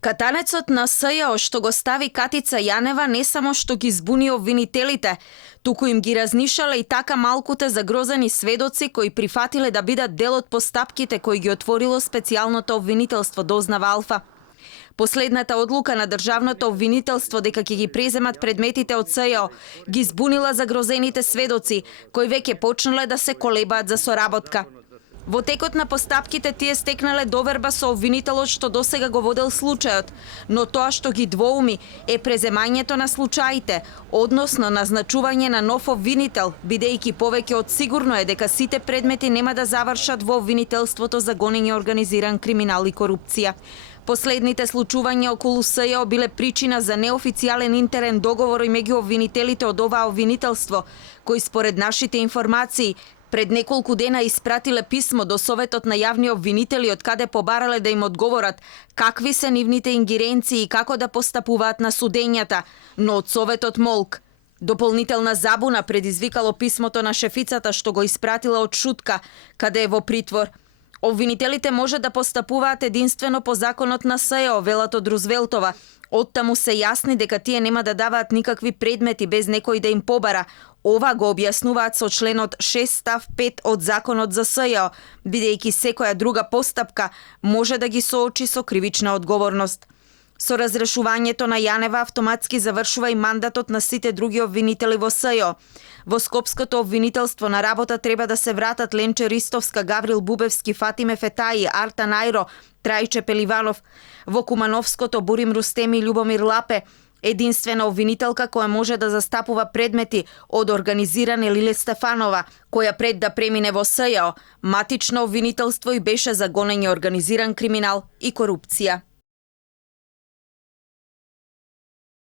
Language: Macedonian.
Катанецот на СЈО што го стави Катица Јанева не само што ги збуни обвинителите, туку им ги разнишале и така малкуте загрозени сведоци кои прифатиле да бидат дел од постапките кои ги отворило специјалното обвинителство, дознава Алфа. Последната одлука на државното обвинителство дека ќе ги преземат предметите од СЈО ги збунила загрозените сведоци, кои веќе почнале да се колебаат за соработка. Во текот на постапките тие стекнале доверба со обвинителот што досега го водел случајот, но тоа што ги двоуми е преземањето на случаите, односно назначување на нов обвинител, бидејќи повеќе од сигурно е дека сите предмети нема да завршат во обвинителството за гонење организиран криминал и корупција. Последните случувања околу СЈО биле причина за неофицијален интерен договор меѓу обвинителите од оваа обвинителство, кои според нашите информации пред неколку дена испратиле писмо до Советот на јавни обвинители од каде побарале да им одговорат какви се нивните ингеренции и како да постапуваат на судењата, но од Советот молк. Дополнителна забуна предизвикало писмото на шефицата што го испратила од Шутка, каде е во притвор. Обвинителите може да постапуваат единствено по законот на СЈО, велат од Рузвелтова. Оттаму се јасни дека тие нема да даваат никакви предмети без некој да им побара. Ова го објаснуваат со членот 6 став 5 од законот за СЈО, бидејќи секоја друга постапка може да ги соочи со кривична одговорност. Со разрешувањето на Јанева автоматски завршува и мандатот на сите други обвинители во СЈО. Во Скопското обвинителство на работа треба да се вратат Ленче Ристовска, Гаврил Бубевски, Фатиме Фетаи, Арта Најро, Трајче Пеливанов. Во Кумановското Бурим Рустеми и Љубомир Лапе. Единствена обвинителка која може да застапува предмети од организиран е Лиле Стефанова, која пред да премине во СЈО, матично обвинителство и беше за гонење организиран криминал и корупција.